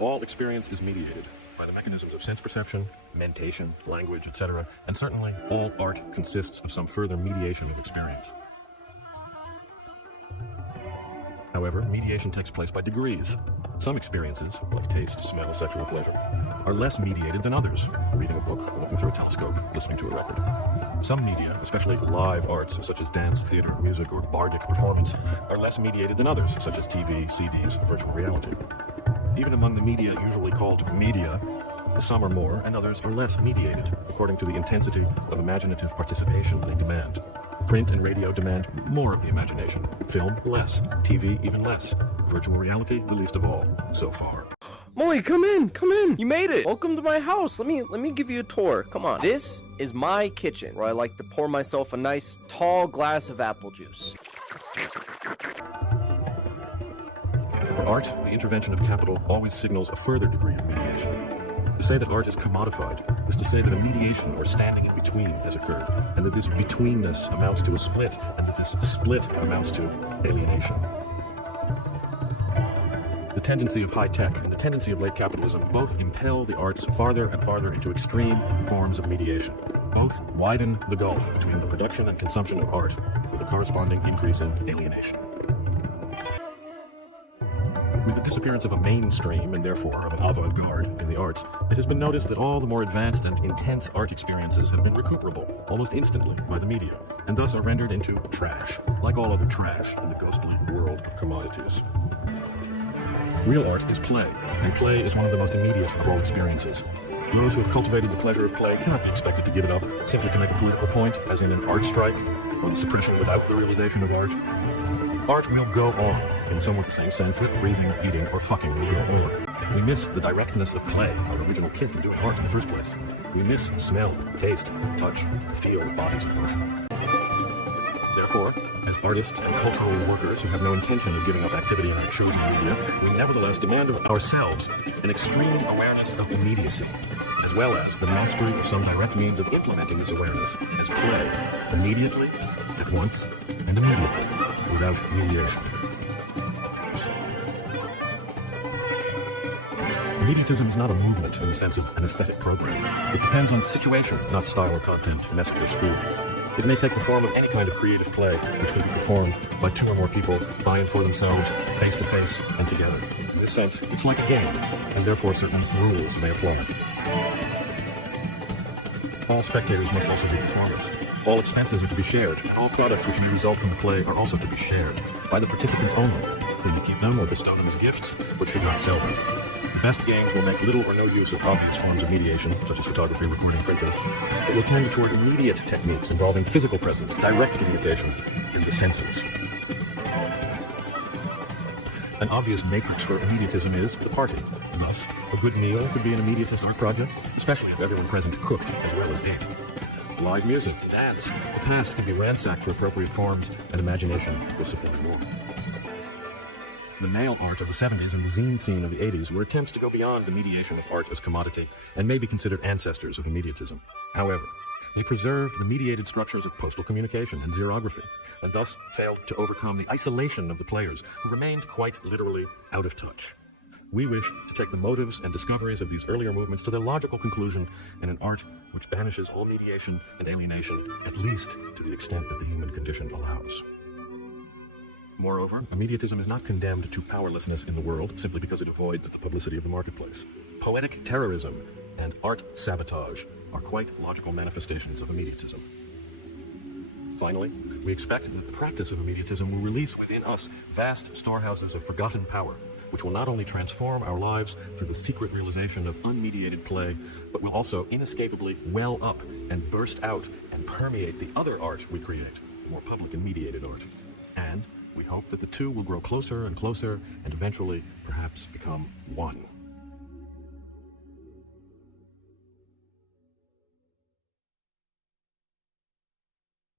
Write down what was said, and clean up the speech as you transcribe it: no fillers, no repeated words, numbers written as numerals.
All experience is mediated by the mechanisms of sense perception, mentation, language, etc., and certainly all art consists of some further mediation of experience. However, mediation takes place by degrees. Some experiences, like taste, smell, sexual pleasure, are less mediated than others. Reading a book, looking through a telescope, listening to a record. Some media, especially live arts such as dance, theater, music, or bardic performance, are less mediated than others, such as TV, CDs, virtual reality. Even among the media usually called media, some are more and others are less mediated, according to the intensity of imaginative participation they demand. Print and radio demand more of the imagination. Film, less. TV, even less. Virtual reality, the least of all, so far. Molly, come in, come in. You made it. Welcome to my house. Let me give you a tour. Come on. This is my kitchen, where I like to pour myself a nice, tall glass of apple juice. For art, the intervention of capital always signals a further degree of mediation. To say that art is commodified is to say that a mediation or standing in between has occurred, and that this betweenness amounts to a split, and that this split amounts to alienation. The tendency of high tech and the tendency of late capitalism both impel the arts farther and farther into extreme forms of mediation. Both widen the gulf between the production and consumption of art, with a corresponding increase in alienation. With the disappearance of a mainstream, and therefore of an avant-garde in the arts, it has been noticed that all the more advanced and intense art experiences have been recuperable almost instantly by the media, and thus are rendered into trash, like all other trash in the ghostly world of commodities. Real art is play, and play is one of the most immediate of all experiences. Those who have cultivated the pleasure of play cannot be expected to give it up simply to make a political point, as in an art strike, or the suppression without the realization of art. Art will go on, in somewhat the same sense that breathing, eating, or fucking will go on. We miss the directness of play, our original kick in doing art in the first place. We miss smell, taste, touch, feel of bodies in motion. Therefore, as artists and cultural workers who have no intention of giving up activity in our chosen media, we nevertheless demand of ourselves an extreme awareness of immediacy, as well as the mastery of some direct means of implementing this awareness as play, immediately, at once, and immediately, without mediation. Immediatism is not a movement in the sense of an aesthetic program. It depends on situation, not style or content, message or speed. It may take the form of any kind of creative play, which can be performed by two or more people, by and for themselves, face to face, and together. In this sense, it's like a game, and therefore certain rules may apply. All spectators must also be performers. All expenses are to be shared. All products which may result from the play are also to be shared, by the participants only. Will you keep them or bestow them as gifts, but should not sell them? The best games will make little or no use of obvious forms of mediation, such as photography, recording, printing. It will tend toward immediate techniques involving physical presence, direct communication in the senses. An obvious matrix for immediatism is the party. Thus, a good meal could be an immediatist art project, especially if everyone present cooked as well as ate. Live music, dance, the past can be ransacked for appropriate forms, and imagination will supply more. The nail art of the 70s and the zine scene of the 80s were attempts to go beyond the mediation of art as commodity and may be considered ancestors of immediatism. However, they preserved the mediated structures of postal communication and xerography, and thus failed to overcome the isolation of the players, who remained quite literally out of touch. We wish to take the motives and discoveries of these earlier movements to their logical conclusion in an art which banishes all mediation and alienation, at least to the extent that the human condition allows. Moreover, immediatism is not condemned to powerlessness in the world simply because it avoids the publicity of the marketplace. Poetic terrorism and art sabotage are quite logical manifestations of immediatism. Finally, we expect that the practice of immediatism will release within us vast storehouses of forgotten power, which will not only transform our lives through the secret realization of unmediated play, but will also inescapably well up and burst out and permeate the other art we create, more public and mediated art. And we hope that the two will grow closer and closer and eventually perhaps become one.